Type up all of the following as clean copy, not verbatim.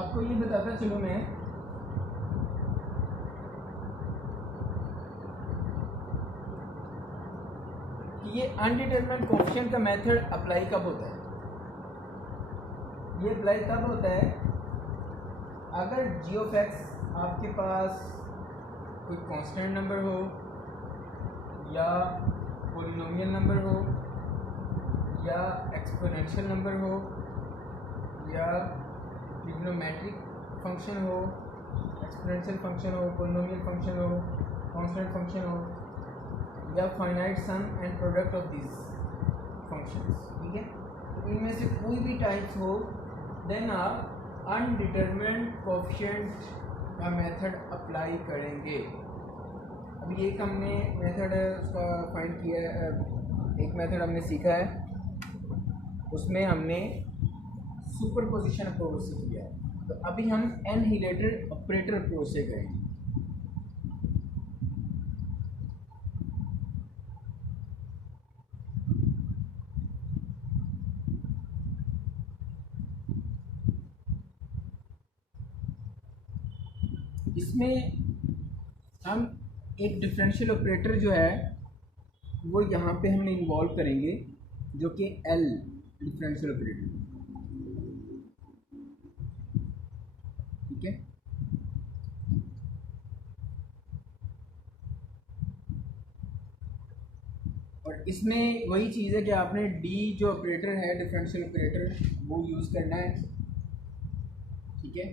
आपको ये बताता चलो मैं कि ये अनडिटरमाइंड कोएफिशिएंट का मेथड अप्लाई कब होता है। ये अप्लाई तब होता है अगर जी ऑफ एक्स आपके पास कोई कांस्टेंट नंबर हो या पॉलिनोमियल नंबर हो या एक्सपोनेंशियल नंबर हो या ट्रिग्नोमेट्रिक फंक्शन हो, एक्सपोनेंशियल फंक्शन हो, पॉलिनोमियल फंक्शन हो, कांस्टेंट फंक्शन हो या finite sum and product of this functions. ठीक है, तो इनमें से कोई भी टाइप्स हो देन आप अनडिटरमाइंड कोएफिशिएंट का मेथड अप्लाई करेंगे। अभी एक हमने मेथड उसका फाइंड किया है, एक मेथड हमने सीखा है, उसमें हमने सुपरपोजिशन अप्रोच से किया है। तो अभी हम एनहिलेटेड ऑपरेटर अप्रोच से करेंगे। इसमें हम एक डिफरेंशियल ऑपरेटर जो है वो यहाँ पे हमने इन्वॉल्व करेंगे, जो कि एल डिफरेंशियल ऑपरेटर। ठीक है, और इसमें वही चीज़ है कि आपने डी जो ऑपरेटर है डिफरेंशियल ऑपरेटर वो यूज़ करना है। ठीक है,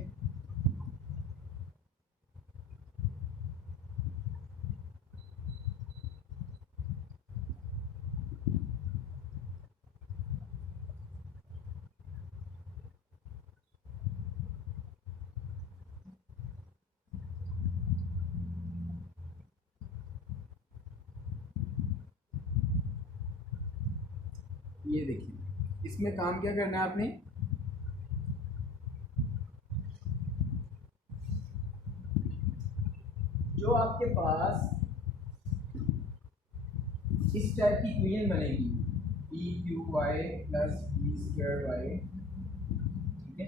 ये देखिए इसमें काम क्या करना है आपने, जो आपके पास इस टाइप की इक्वेशन बनेगी e q y plus b square y. ठीक है,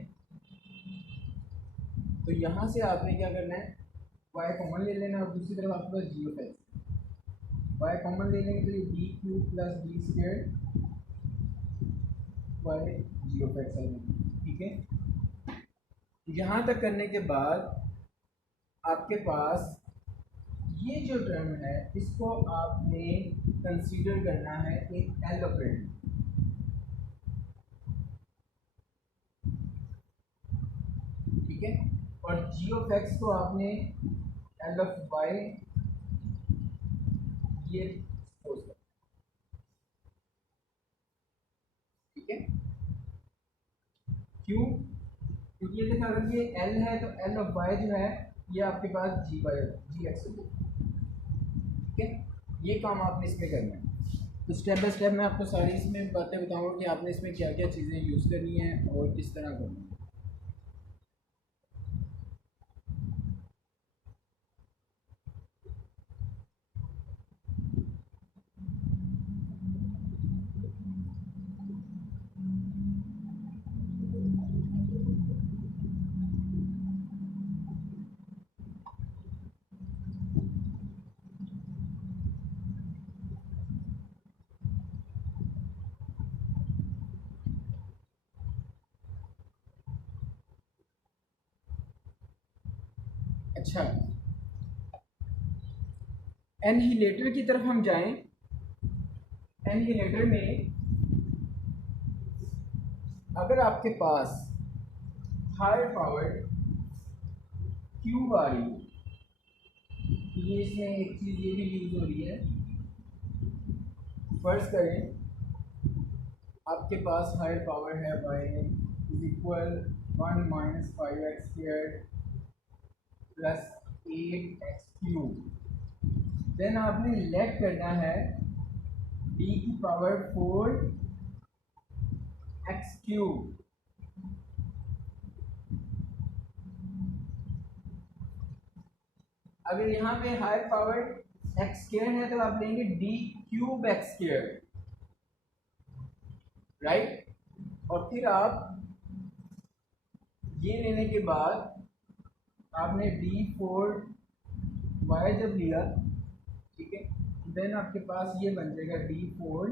तो यहाँ से आपने क्या करना है, वाई कॉमन ले लेना और दूसरी तरफ आपके पास g of x. Y common ले लेने के लिए b q plus b square y g of x आएगा। ठीक है, यहाँ तक करने के बाद आपके पास ये जो टर्म है इसको आपने कंसीडर करना है एक एल ऑपरेटर। ठीक है, और जी ऑफ एक्स को आपने एल ऑफ वाई ये सपोज कर। ठीक है, क्यों, क्योंकि ये देखा अगर ये एल है तो एल ऑफ वाई जो है ये आपके पास जी वाई जी एक्स हो। ठीक है, ये काम आपने इसमें करना है। तो स्टेप बाय स्टेप मैं आपको सारी इसमें बातें बताऊंगा कि आपने इसमें क्या क्या चीज़ें यूज़ करनी है और किस तरह करनी है। अच्छा, एनहिलेटर की तरफ हम जाएं। एनहिलेटर में अगर आपके पास हायर पावर क्यूब आ रही है, ये इसमें एक चीज़ ये भी यूज हो रही है। फर्ज करें आपके पास हायर पावर है y is equal 1 minus 5x² plus 8x³ then आपने लेट करना है d की पावर 4x³। अगर यहाँ पे हायर पावर x² है तो आप लेंगे d³ x², राइट। और फिर आप ये लेने के बाद आपने d4y जब लिया, ठीक है, देन आपके पास ये बन जाएगा d4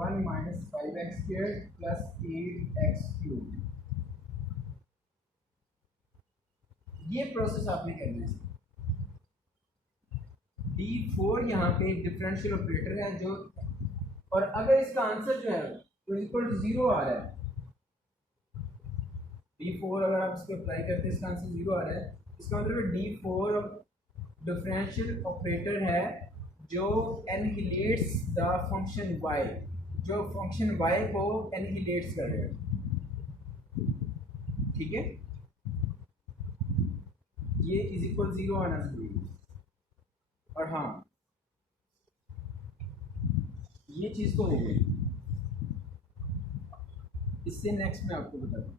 1 minus 5x² plus 8x³। ये प्रोसेस आपने करना है। d4 यहाँ पे डिफरेंशियल ऑपरेटर है जो, और अगर इसका आंसर जो है तो इक्वल टू 0 आ रहा है, d4 अगर आप इसको अप्लाई करते हैं इसका आंसर 0 आ रहा है, इसका मतलब d4 डिफरेंशियल ऑपरेटर है जो एनहिलेट्स द फंक्शन y, जो फंक्शन y को एनहिलेट्स कर रहे हैं, ठीक है। ये इज इक्वल 0 आना चाहिए। और हाँ, ये चीज़ तो हो गई। इससे नेक्स्ट मैं आपको बता दूँ।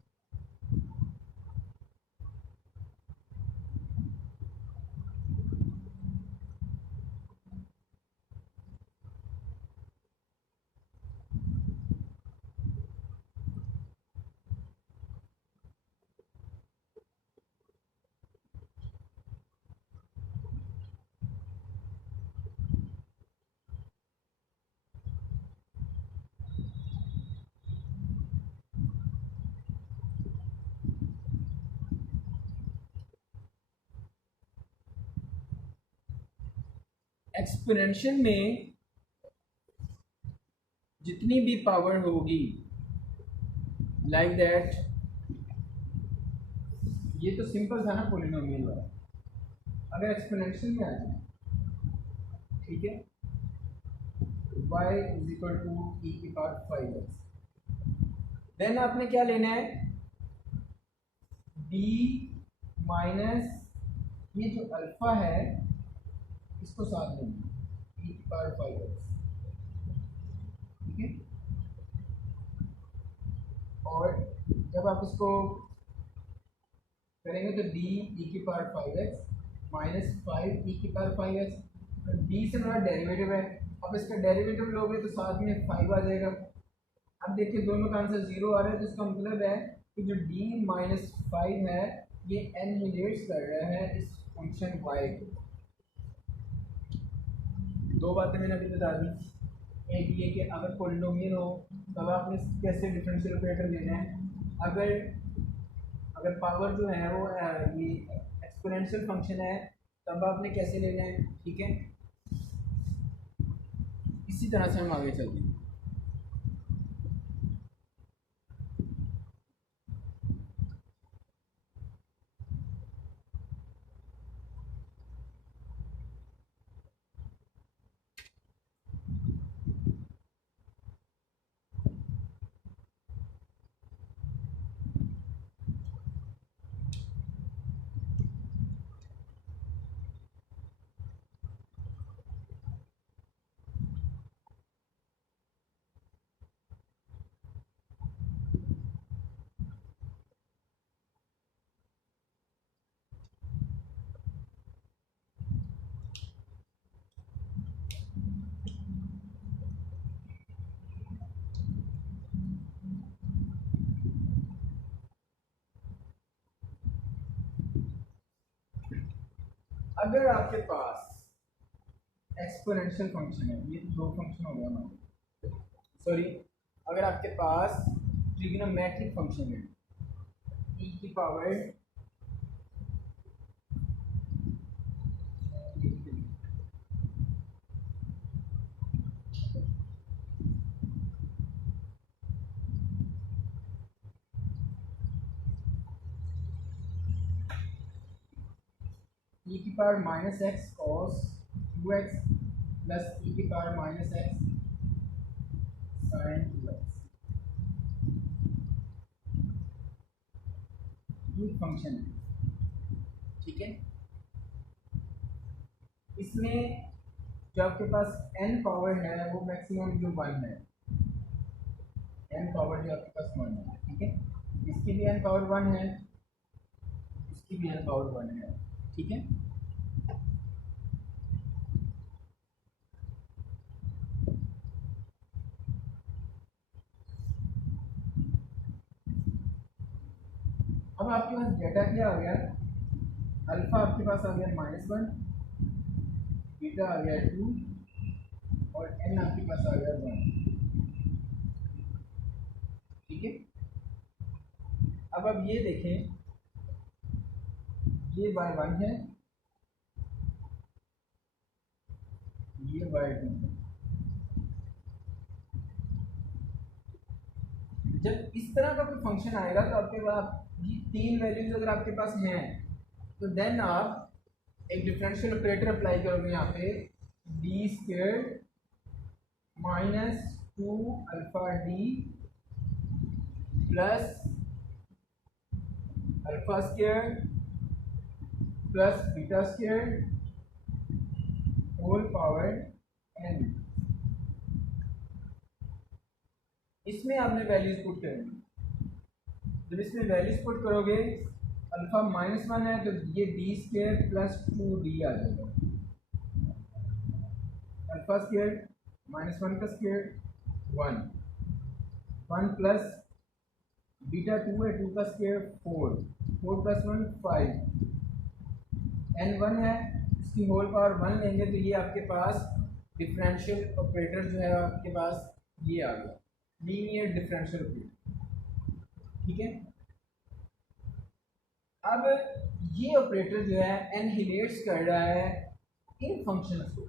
एक्सपोनेंशियल में जितनी भी पावर होगी लाइक दैट, ये तो सिंपल था ना पॉलिनोमियल वाला, अगर एक्सपोनेंशियल में आ जाए, ठीक है, y is equal to e की पावर 5x, देन आपने क्या लेना है, d माइनस ये जो अल्फा है इसको साथ लेना, e की पावर 5x, ठीक है। और जब आप इसको करेंगे तो d e की पावर 5x माइनस 5 e की पावर 5x, तो d से हमारा डेरिवेटिव है, अब इसका डेरिवेटिव लोगे तो साथ में 5 आ जाएगा। अब देखिए दोनों का आंसर 0 आ रहा है, तो इसका मतलब है कि जो d माइनस 5 है ये एनहिलेट्स कर रहा है इस फंक्शन y को। दो बातें मैंने अभी बता दी, एक ये कि अगर पॉलिनोमियल हो तब आपने कैसे डिफरेंशियल ऑपरेटर लेना है, अगर अगर पावर जो है वो ये एक्सपोनेंशियल फंक्शन है तब आपने कैसे लेना है, ठीक है। इसी तरह से हम आगे चलते हैं। अगर आपके पास एक्सपोनेंशियल फंक्शन है, ये दो फंक्शन हो गया हमारे, सॉरी, अगर आपके पास ट्रिग्नोमेट्रिक फंक्शन है e की पावर e की power minus x cos 2x plus e की power minus x sine 2x, ये फंक्शन है, ठीक है। इसमें जो आपके पास n पावर है वो मैक्सिमम जो 1 है, n पावर जो आपके पास 1 है, ठीक है। इसकी भी n पावर 1 है, इसकी भी n पावर 1 है, ठीक है। अब आपके पास डेटा क्या आ गया, अल्फा आपके पास आ गया -1, बीटा आ गया 2 और एन आपके पास आ गया 1। ठीक है, अब आप ये देखें, ये y1 है, ये y2 है। जब इस तरह का कोई फंक्शन आएगा तो आपके पास ये तीन वैल्यूज अगर आपके पास हैं तो देन आप एक डिफरेंशियल ऑपरेटर अप्लाई करोगे यहाँ पे, d² -2 alpha d plus alpha square plus beta square whole power n। इसमें आपने वैल्यूज पुट करनी। जब इसमें वैल्यूज पुट करोगे, अल्फा -1 है तो ये d² प्लस 2d आ जाएगा, अल्फा स्क्वायर -1 का स्क्वायर 1 प्लस बीटा 2 है, 2 का स्क्वायर 4 प्लस 1 5, n1 है, इसकी होल पावर 1 लेंगे तो ये आपके पास डिफरेंशियल ऑपरेटर जो है आपके पास ये आ गया, लीनियर डिफरेंशियल ऑपरेटर। ठीक है, अब ये ऑपरेटर जो है एनहिलेट्स कर रहा है इन फंक्शंस को।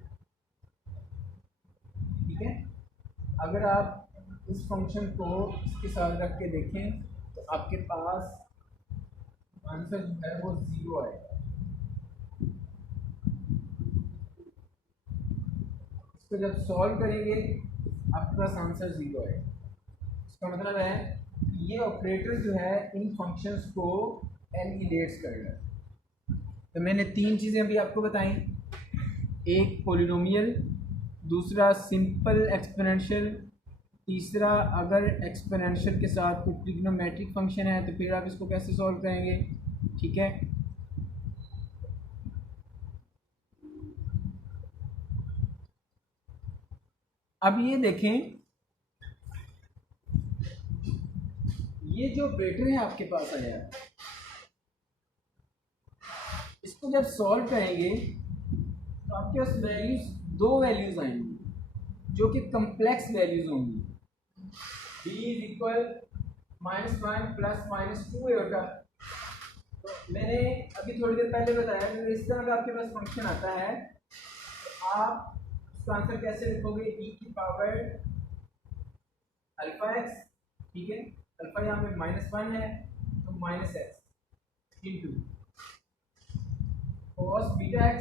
ठीक है, अगर आप इस फंक्शन को इसके साथ रख के देखें तो आपके पास आंसर जो है वो 0 आएगा। इसको जब सॉल्व करेंगे आपके पास आंसर 0 आएगा। इसका मतलब है ये ऑपरेटर जो है इन फंक्शंस को एनहिलेट्स कर रहा है। तो मैंने तीन चीज़ें अभी आपको बताई, एक पॉलिनोमियल, दूसरा सिंपल एक्सपोनेंशियल, तीसरा अगर एक्सपोनेंशियल के साथ कोई ट्रिग्नोमेट्रिक फंक्शन है तो फिर आप इसको कैसे सॉल्व करेंगे। ठीक है, अब ये देखें, ये जो ऑपरेटर है आपके पास आया, इसको जब सॉल्व करेंगे तो आपके पास वैल्यूज, दो वैल्यूज आएंगी जो कि कम्प्लेक्स वैल्यूज होंगी। b इज इक्वल -1 प्लस -2 होगा। तो मैंने अभी थोड़ी देर पहले बताया कि इस तरह का आपके पास फंक्शन आता है तो आप उसका आंसर कैसे लिखोगे, e की पावर अल्फा x। ठीक है, अल्फा यहाँ पे -1 है तो -x into cos beta x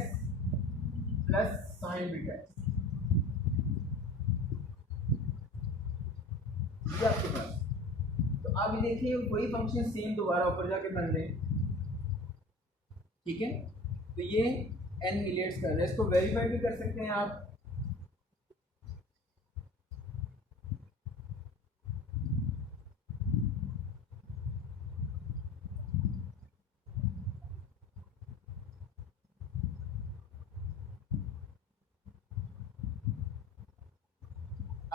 plus sign beta x, ये आपके पास। तो आप ये देखिए वही फंक्शन सेम दोबारा ऊपर जाके बन रहे हैं। ठीक है, तो ये एनहिलेट्स कर रहे हैं, इसको वेरीफाई भी कर सकते हैं आप।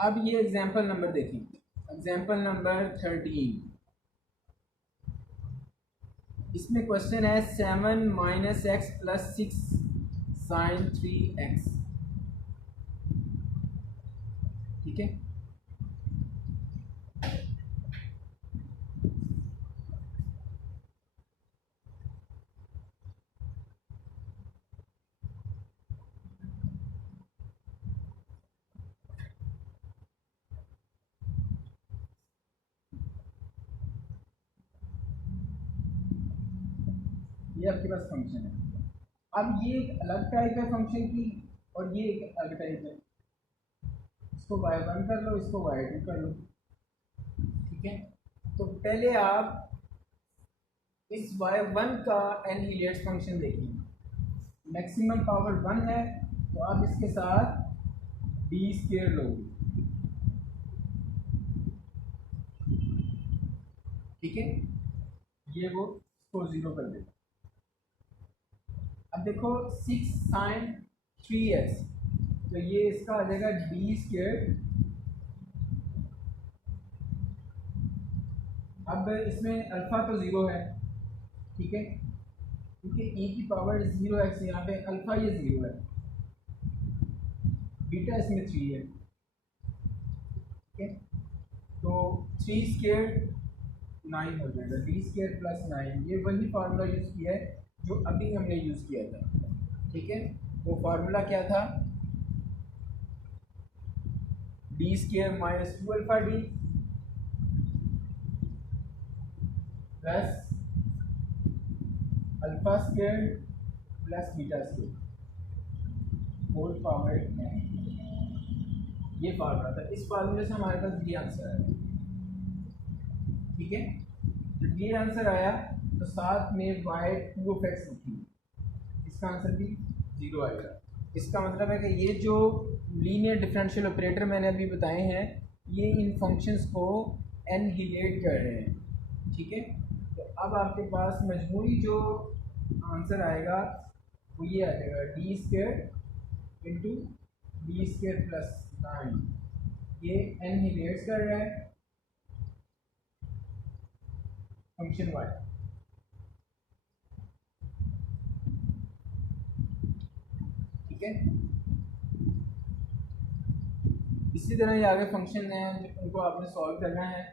अब ये एग्जांपल नंबर देखें, एग्जांपल नंबर 13। इसमें क्वेश्चन है 7 - x प्लस 6 साइन 3x। ठीक है, ये आपके पास फंक्शन है। अब ये एक अलग टाइप है फंक्शन की और ये एक अलग टाइप है, इसको y1 कर लो, इसको y2 कर लो। ठीक है, तो पहले आप इस y1 का एनहिलेट्स फंक्शन देखिए, मैक्सिमम पावर 1 है तो आप इसके साथ d² लोगे। ठीक है, ये वो इसको 0 कर देगा। अब देखो 6 साइन 3x, तो ये इसका आ जाएगा d²। अब इसमें अल्फा तो 0 है ठीक है, क्योंकि e की पावर 0x, यहाँ पे अल्फ़ा ये 0 है, बीटा इसमें 3 है। ठीक है, तो 3 स्क्वायर 9 हो जाएगा, d स्क्वायर प्लस 9। ये वही फार्मूला यूज़ किया है जो अभी हमने यूज़ किया था। ठीक है, तो फार्मूला क्या था, d square minus 2 alpha d plus alpha square plus beta square whole power 9। ये फार्मूला था, इस फार्मूले से हमारे पास ये आंसर आया। ठीक है, जब ये आंसर आया तो साथ में y 2x लिखी, इसका आंसर भी 0 आएगा। इसका मतलब है कि ये जो लीनियर डिफरेंशियल ऑपरेटर मैंने अभी बताए हैं, ये इन फंक्शंस को एनहिलेट कर रहे हैं। ठीक है, तो अब आपके पास मजमूरी जो आंसर आएगा वो ये आ जाएगा, D square into D square plus 9, ये एनहिलेट्स कर रहा है फंक्शन y। ठीक है, इसी तरह ये आगे फंक्शन है उनको आपने सॉल्व करना है।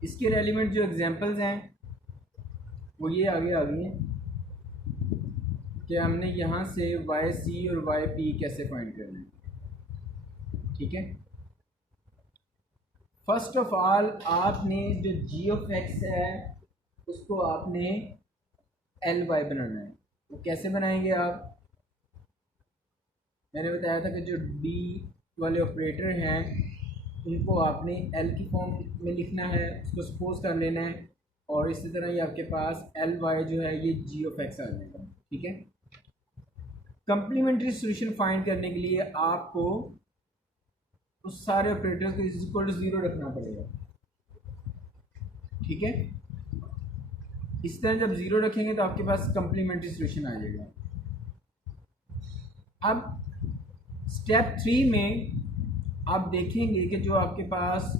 इसके रेलिवेंट जो एग्जांपल्स हैं वो ये आगे आ गई हैं कि हमने यहाँ से वाई सी और वाई पी कैसे फाइंड करना है। ठीक है, फर्स्ट ऑफ ऑल आपने जो जी ऑफ एक्स है उसको आपने एल वाई बनाना है। वो कैसे बनाएंगे आप, मैंने बताया था कि जो डी वाले ऑपरेटर हैं उनको आपने एल की फॉर्म में लिखना है, उसको सपोज कर लेना है, और इसी तरह ही आपके पास एल वाई जो है ये जी ऑफ एक्स आ जाएगा। ठीक है, कंप्लीमेंट्री सॉल्यूशन फाइंड करने के लिए आपको उस सारे ऑपरेटर्स को इक्वल टू 0 रखना पड़ेगा। ठीक है, इस तरह जब 0 रखेंगे तो आपके पास कंप्लीमेंट्री सॉल्यूशन आ जाएगा। अब स्टेप 3 में आप देखेंगे कि जो आपके पास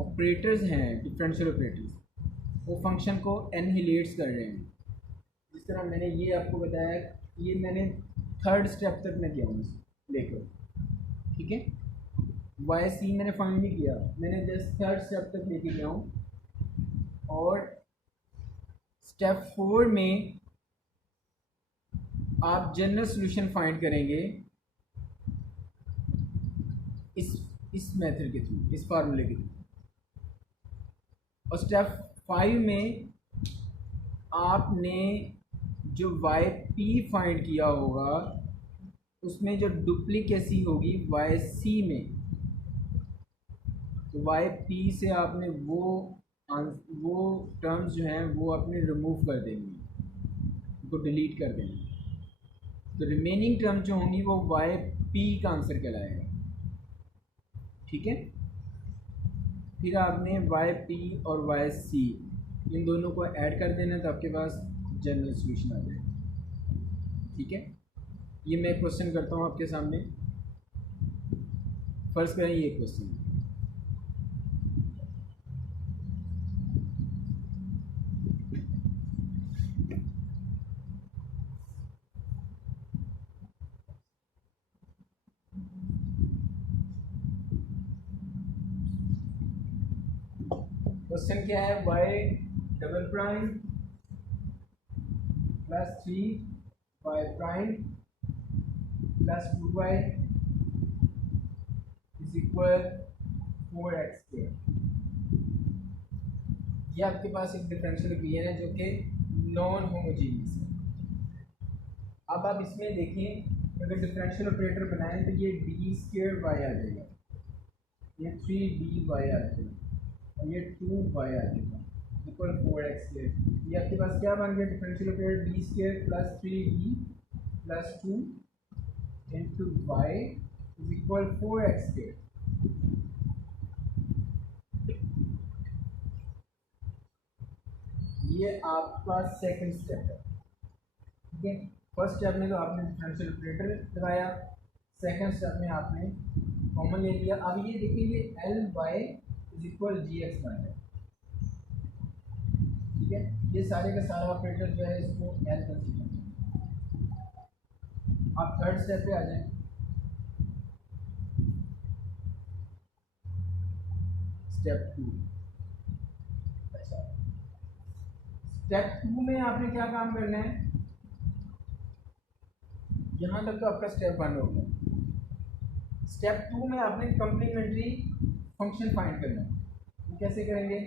ऑपरेटर्स हैं डिफरेंशियल ऑपरेटर्स, वो फंक्शन को एनहिलेट्स कर रहे हैं। जिस तरह मैंने ये आपको बताया, ये मैंने थर्ड स्टेप तक मैं गया हूँ लेकर। ठीक है, वाई सी मैंने फाइंड नहीं किया, मैंने जस्ट थर्ड स्टेप तक लेके गया हूँ। और स्टेप 4 में आप जनरल सॉल्यूशन फाइंड करेंगे इस मेथड के थ्रू, इस फार्मूले के थ्रू। और स्टेप 5 में आपने जो वाई पी फाइंड किया होगा उसमें जो डुप्लीकेसी होगी वाई सी में, तो वाई पी से आपने वो टर्म्स जो हैं वो आपने रिमूव कर देंगे, उनको डिलीट कर देंगे। तो रिमेनिंग टर्म जो होंगी वो वाई पी का आंसर कहलाएगा। ठीक है, फिर आपने वाई पी और वाई सी इन दोनों को ऐड कर देना, तो आपके पास जनरल सॉल्यूशन आ जाएगा। ठीक है, ये मैं क्वेश्चन करता हूँ आपके सामने। फर्स्ट करें ये क्वेश्चन, क्वेश्चन क्या है, y double prime plus 3 y prime plus 2y is equal 4x square. ये आपके पास एक डिफरेंशियल इक्वेशन है जो कि नॉन होमोजीनियस है। अब आप इसमें देखिए, अगर डिफरेंशियल ऑपरेटर बनाएं तो ये डी स्क्वायर वाई आ जाएगा, ये 3dy आ जाएगा और ये 2y आ जाएगा। Equal 4x²। ये आपके पास क्या बन गया, differential operator b² plus 3b plus 2 into y is equal 4x²। ये आपका सेकंड स्टेप है, ठीक है। फर्स्ट स्टेप में तो आपने डिफरेंशियल ऑपरेटर लगाया, सेकंड स्टेप में आपने कॉमन ले लिया। अब ये देखिए ये L y is equal g x बन है, ठीक है। ये सारे का सारा ऑपरेटर जो है इसको एल कंसीडर करें। आप थर्ड स्टेप पे आ जाए। स्टेप 2, अच्छा स्टेप 2 में आपने क्या काम करना है, यहाँ तक तो आपका स्टेप 1 हो गया। स्टेप 2 में आपने कम्प्लीमेंट्री फंक्शन फाइंड करना है। तो कैसे करेंगे,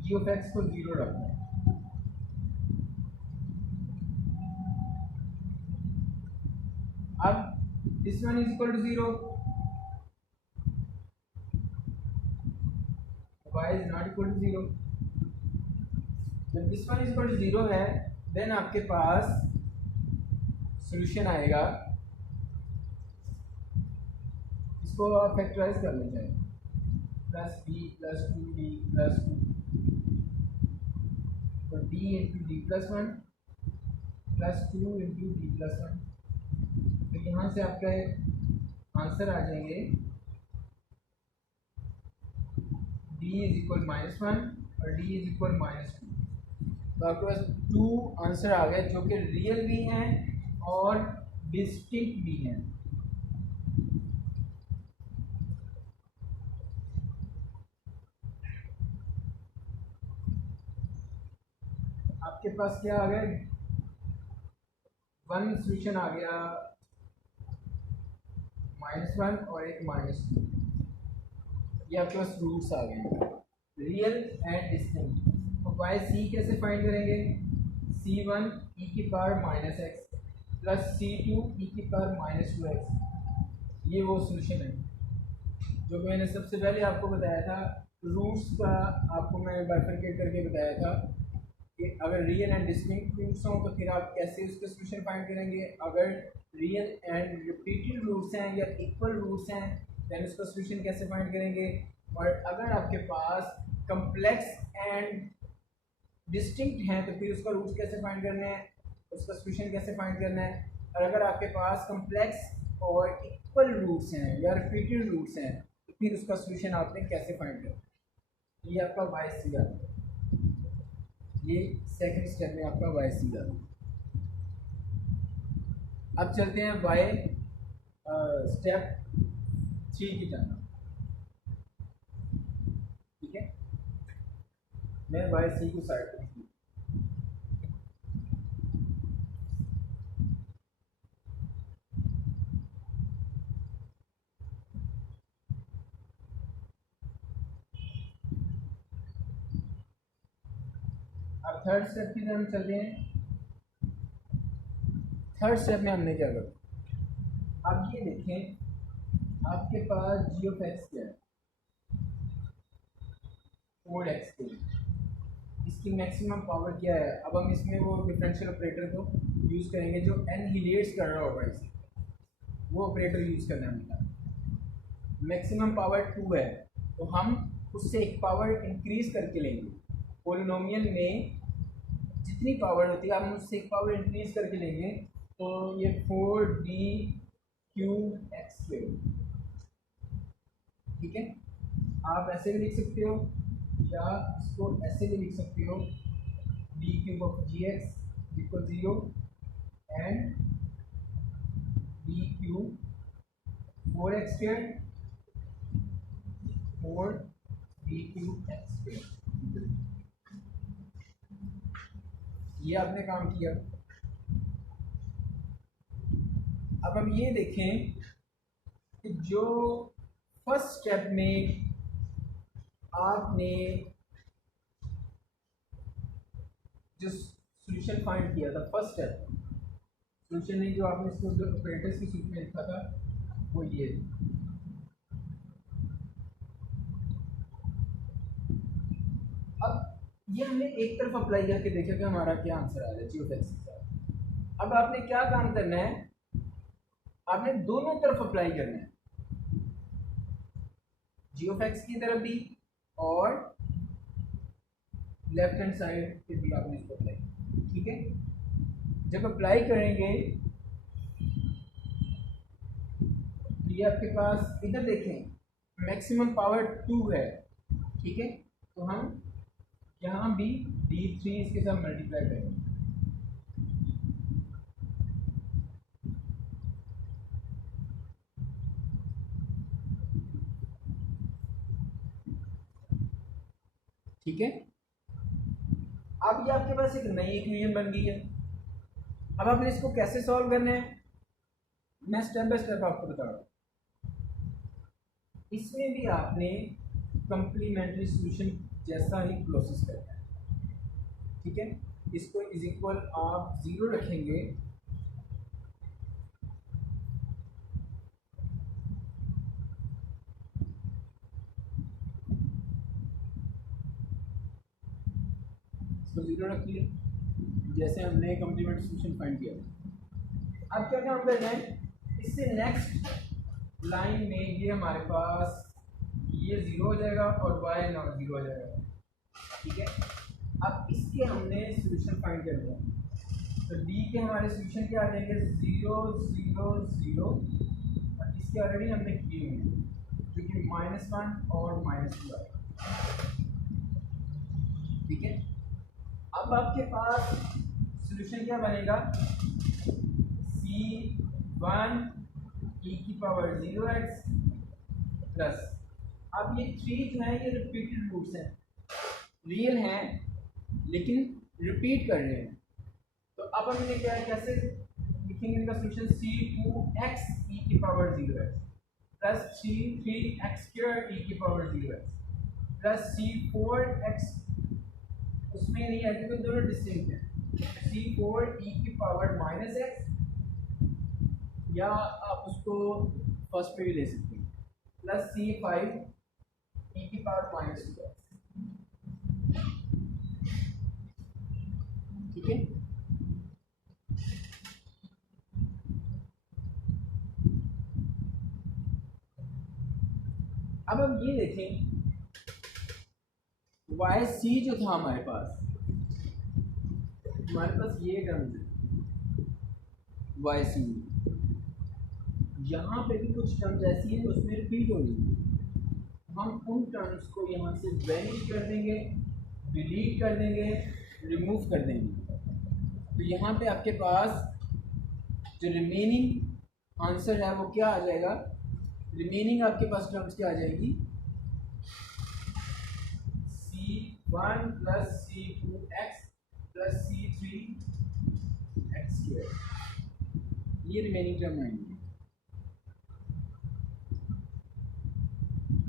जी ऑफ एक्स को 0 रखना है। अब this one is equal to 0, y is not equal to 0। जब this one is equal to 0 है देन आपके पास सॉल्यूशन आएगा, इसको आप फैक्टराइज कर लेते हैं, plus B plus 2d plus 2, तो d into D plus 1 plus 2 into D plus 1। तो यहाँ से आपका आंसर आ जाएंगे d इज इक्वल -1 और d इज इक्वल -2। तो आपके पास 2 आंसर आ गए जो कि रियल भी हैं और डिस्टिंक्ट भी हैं। आपके पास क्या आ गया, वन सॉल्यूशन आ गया -1 और एक -2। ये आपके पास रूट्स आ गए रियल एंड डिस्टिंक्ट। तो बाय सी कैसे फाइंड करेंगे, c1 e की power -x plus c2 e की पावर -2x। ये वो सॉल्यूशन है जो मैंने सबसे पहले आपको बताया था। रूट्स का आपको मैं बाइफरकेट करके बताया था कि अगर रियल एंड डिस्टिंक्ट रूट्स हों तो फिर आप कैसे उसके सॉल्यूशन फाइंड करेंगे। अगर रियल एंड रिपीटेड रूट्स हैं या इक्वल रूट्स हैं देन उसका सॉल्यूशन कैसे फाइंड करेंगे। और अगर आपके पास कम्प्लेक्स एंड डिस्टिंक्ट हैं तो फिर उसका रूट्स कैसे फाइंड करना है, उसका सॉल्यूशन कैसे फाइंड करना है। और अगर आपके पास कम्प्लेक्स और इक्वल रूट्स हैं या रिपीटेड रूट्स हैं तो फिर उसका सॉल्यूशन आपने कैसे फाइंड करना है। ये आपका वाई सी आ, ये सेकंड स्टेप में आपका वाई सी आ। अब चलते हैं वाई स्टेप 3 की तरफ, ठीक है। मैं वाई सी को साइड पर, अब थर्ड स्टेप की तरफ चलते हैं। थर्ड स्टेप में हमने क्या करा, अब ये देखें आपके पास जी ऑफ एक्स क्या है, 4x, इसकी मैक्सिमम पावर क्या है। अब हम इसमें वो डिफरेंशियल ऑपरेटर को यूज़ करेंगे जो एनहिलेट्स कर रहा होगा इसे, वो ऑपरेटर यूज़ करना है हमें। मैक्सिमम पावर 2 है तो हम उससे एक पावर इंक्रीज करके लेंगे। पोलिनोमियल में जितनी पावर होती है हम उससे एक पावर इंक्रीज करके लेंगे। तो ये 4d³x², ठीक है। आप ऐसे भी लिख सकते हो या इसको ऐसे भी लिख सकते हो, d³ of gx equal 0 and d³ 4x², 4d³x²। ये आपने काम किया। अब हम ये देखें कि जो फर्स्ट स्टेप में आपने जो सॉल्यूशन फाइंड किया था, फर्स्ट स्टेप सॉल्यूशन नहीं, जो आपने इसको जो ऑपरेटर्स की सूची में लिखा था वो ये। अब ये हमने एक तरफ अप्लाई करके देखा कि हमारा क्या आंसर आ रहा है जी ऑफ एक्स के साथ। अब आपने क्या काम करना है, आपने दोनों तरफ अप्लाई करना है, जी ऑफ एक्स की तरफ भी और लेफ्ट हैंड साइड पे भी आपने इसको अप्लाई करना, ठीक है। जब अप्लाई करेंगे तो ये आपके पास इधर देखें मैक्सिमम पावर 2 है, ठीक है। तो हम यहाँ भी d3 इसके साथ मल्टीप्लाई करेंगे, ठीक है। अब ये आपके पास एक नई इक्वेशन बन गई है। अब आपने इसको कैसे सॉल्व करना है, मैं स्टेप बाय स्टेप आपको बता रहा हूँ। इसमें भी आपने कंप्लीमेंट्री सॉल्यूशन जैसा ही प्रोसेस करना है, ठीक है। इसको इज इक्वल आप 0 रखेंगे, इसको 0 रखिए जैसे हमने कंप्लीमेंट्री सॉल्यूशन फाइंड किया। अब क्या काम करना है, इससे नेक्स्ट लाइन में ये हमारे पास ये 0 हो जाएगा और y नॉट 0 हो जाएगा, ठीक है। अब इसके हमने सॉल्यूशन फाइंड करना है, तो d के हमारे सॉल्यूशन क्या आ जाएंगे 0 0 0 और इसके ऑलरेडी हमने किए हुए हैं जो कि -1 और -2 आएगा, ठीक है। अब आपके पास सॉल्यूशन क्या बनेगा, c1 e की पावर 0x प्लस, अब ये 3 जो है ये रिपीटेड रूट्स हैं, रियल हैं लेकिन रिपीट कर रहे हैं। तो अब हमने क्या है, कैसे लिखेंगे इनका सॉल्यूशन, c2x e की power 0x plus c3x² e की पावर 0x प्लस c4x, उसमें नहीं है क्योंकि दोनों डिस्टिंक्ट हैं, c4 e की पावर -x, या आप उसको फर्स्ट पे भी ले सकते हैं, प्लस c5 e की पावर -2x, ठीक है। अब हम ये देखें YC जो था हमारे पास ये टर्म है YC, यहाँ पे भी कुछ टर्म्स ऐसी हैं उसमें रिपीट हो रही है, हम उन टर्म्स को यहाँ से वैनिश कर देंगे, डिलीट कर देंगे, रिमूव कर देंगे। तो यहाँ पे आपके पास जो रिमेनिंग आंसर है वो क्या आ जाएगा, रिमेनिंग आपके पास टर्म्स क्या आ जाएगी, c1 plus c2x plus c3x², ये रिमेनिंग टर्म आएंगे।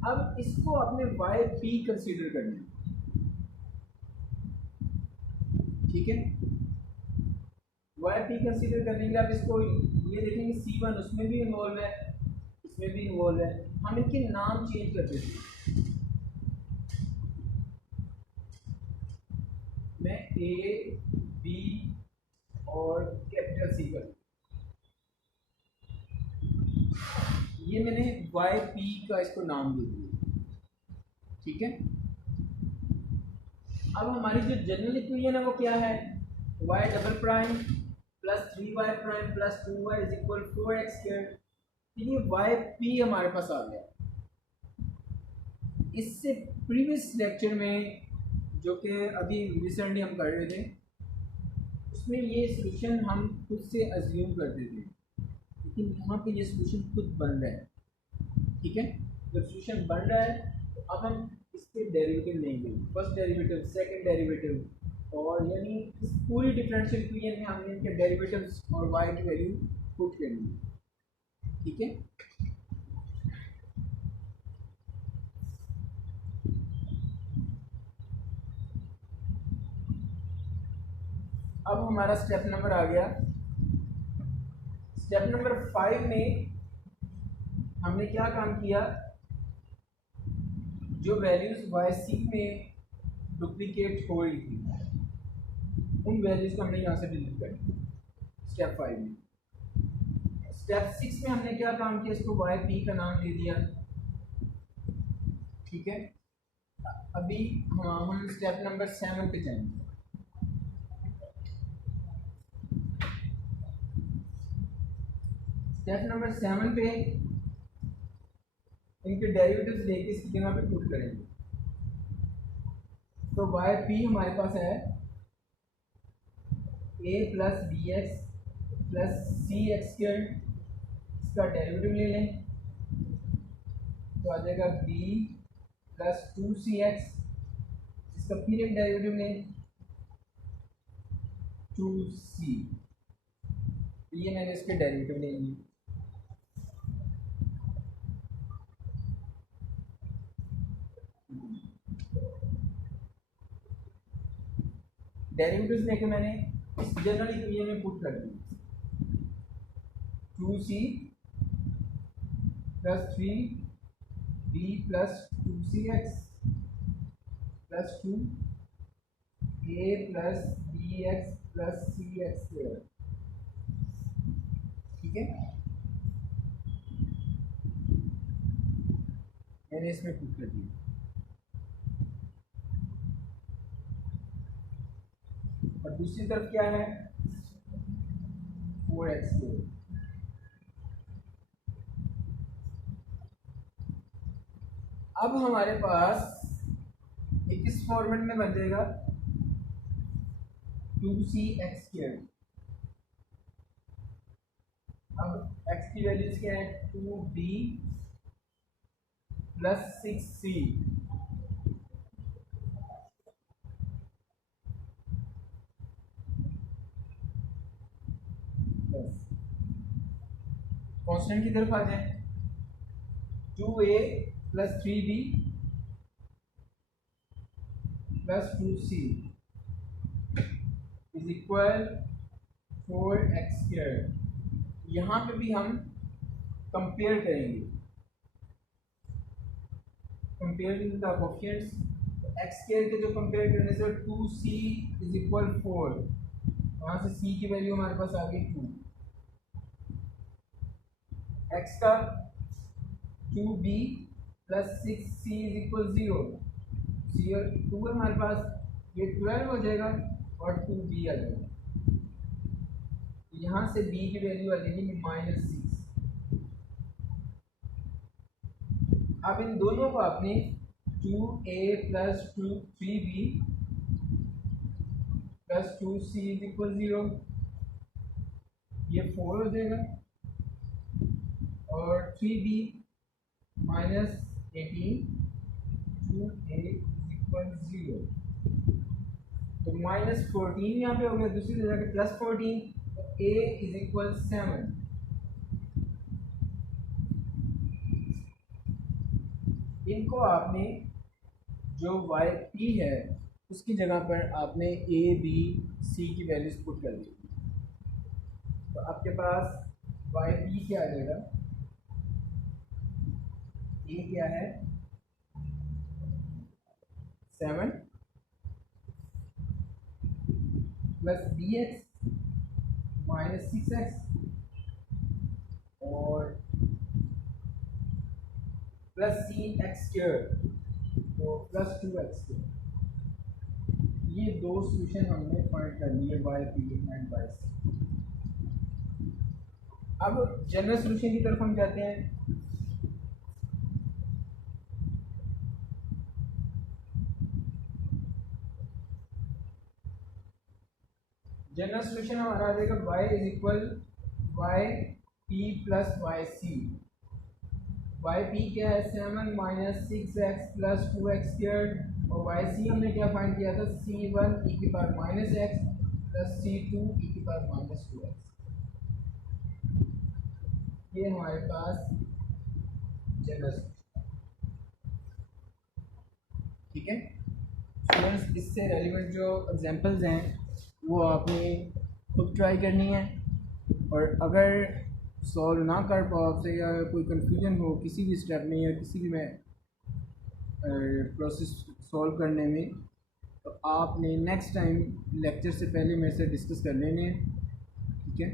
अब इसको आपने yp कंसीडर करना है, ठीक है। yp कंसीडर करने के लिए आप इसको ये देखेंगे c1 उसमें भी इन्वॉल्व है, इसमें भी इन्वॉल्व है, हम इनके नाम चेंज कर देते हैं, मैं A B और कैपिटल C कर, ये मैंने YP का इसको नाम दे दिया, ठीक है। अब हमारी जो जनरल इक्वेशन है वो क्या है, y double prime plus 3y prime plus 2y is equal 4x², ये YP हमारे पास आ गया। इससे प्रीवियस लेक्चर में जो कि अभी रिसेंटली हम कर रहे थे उसमें ये सॉल्यूशन हम खुद से अज्यूम करते थे, लेकिन यहाँ पे ये सॉल्यूशन खुद बन रहा है, ठीक है। जब सॉल्यूशन बन रहा है तो अब हम इसके डेरिवेटिव लेंगे, फर्स्ट डेरिवेटिव, सेकंड डेरिवेटिव, और यानी इस पूरी डिफरेंशियल इक्वेशन में हमने इनके डेरिवेटिव्स और y की वैल्यू पुट करनी है, ठीक है। अब हमारा स्टेप नंबर आ गया, स्टेप नंबर 5 में हमने क्या काम किया, जो वैल्यूज YC में डुप्लीकेट हो रही थी, उन वैल्यूज़ को हमने यहाँ से डिलीट कर दिया स्टेप 5 में। स्टेप 6 में हमने क्या काम किया, इसको वाई पी का नाम दे दिया। ठीक है, अभी हम स्टेप नंबर 7 पे जाएंगे। स्टेप नंबर 7 पे इनके डेरिवेटिव्स लेके इसकी जगह पे पुट करेंगे। तो वाई पी हमारे पास है ए plus B x plus c x square, इसका डेरिवेटिव ले लें तो आ जाएगा बी प्लस 2c(x), इसका फिर एक डेरिवेटिव लें 2c, ये मैंने इसके डेरिवेटिव ले लिए। डेरिवेटिव्स लेके मैंने इस जनरल इक्वेशन में पुट कर दिया 2c plus 3b plus 2c(x) plus 2a plus bx plus c(x) square. ठीक है, मैंने इसमें पुट कर दिया। और दूसरी तरफ क्या है 4x स्क्वायर। अब हमारे पास एक इस फॉर्मेट में बन जाएगा 2c(x) स्क्वायर। अब x की वैल्यूज क्या है 2b प्लस 6c कांस्टेंट की तरफ आ जाए 2a plus 3b plus 2c is equal 4x square. यहाँ पे भी हम कंपेयर करेंगे, compare the coefficients. x square के जो कंपेयर करने से 2c इज इक्वल 4, वहाँ से c की वैल्यू हमारे पास आ गई 2, x का 2b plus 6c is equal 0, c और 2 है हमारे पास, ये 12 हो जाएगा और 2b आ जाएगा। यहाँ से b की वैल्यू आ जाएगी -6। अब इन दोनों को आपने 2a plus 3b plus 2c is equal 0, ये 4 हो जाएगा और 3b minus 18 2a is equal 0, तो -14 यहाँ पे हो गया, दूसरी जगह पे +14, तो a इज इक्वल 7। इनको आपने जो वाई पी है उसकी जगह पर आपने ए बी सी की वैल्यूज पुट कर दी, तो आपके पास वाई पी क्या आ जाएगा, ए क्या है 7 plus B x minus 6x और प्लस सी एक्स स्क्वायर तो प्लस 2x स्क्वायर। ये दो सॉल्यूशन हमने फाइंड कर लिए y p and y c. अब जनरल सॉल्यूशन की तरफ हम जाते हैं। जनरल सॉल्यूशन हमारा आ जाएगा y is equal y p plus y c. Y p क्या है 7 minus 6x plus 2x square और वाई सी हमने क्या फाइंड किया था c1 e की power minus x plus c2 e की पावर माइनस 2x। ये हमारे पास जनरल, ठीक है स्टूडेंट्स। इससे रेलिवेंट जो एग्जांपल्स हैं वो आपने खुद ट्राई करनी है, और अगर सॉल्व ना कर पाओ आपसे या कोई कन्फ्यूजन हो किसी भी स्टेप में या किसी भी में प्रोसेस सॉल्व करने में, तो आपने नेक्स्ट टाइम लेक्चर से पहले मेरे से डिस्कस कर लेने हैं, ठीक है।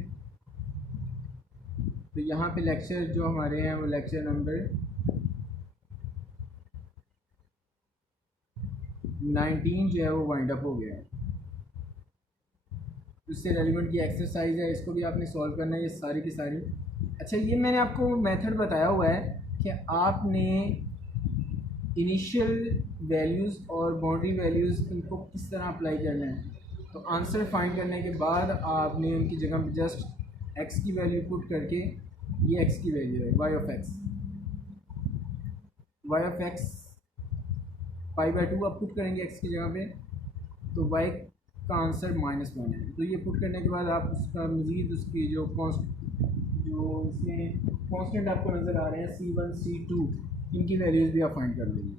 तो यहाँ पे लेक्चर जो हमारे हैं वो लेक्चर नंबर 19 जो है वो वाइंड अप हो गया है। उससे रेलिवेंट ये एक्सरसाइज है, इसको भी आपने सॉल्व करना है, ये सारी की सारी। अच्छा, ये मैंने आपको मेथड बताया हुआ है कि आपने इनिशियल वैल्यूज़ और बाउंड्री वैल्यूज़ इनको किस तरह अप्लाई करना है। तो आंसर फाइंड करने के बाद आपने उनकी जगह पे जस्ट एक्स की वैल्यू पुट करके, ये एक्स की वैल्यू है Y of x, Y of X पाई/2 आप पुट करेंगे एक्स की जगह पे, तो वाई का आंसर -1 है। तो ये पुट करने के बाद आप उसका मज़ीद उसकी जो इसमें कांस्टेंट आपको नज़र आ रहे हैं C1 C2, इनकी वैल्यूज़ भी आप फाइंड कर लेंगे,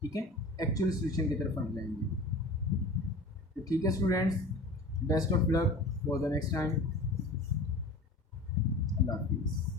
ठीक है। एक्चुअल सोल्यूशन की तरफ हम जाएंगे। तो ठीक है students, best of luck for the next time. अल्लाह हाफिज़।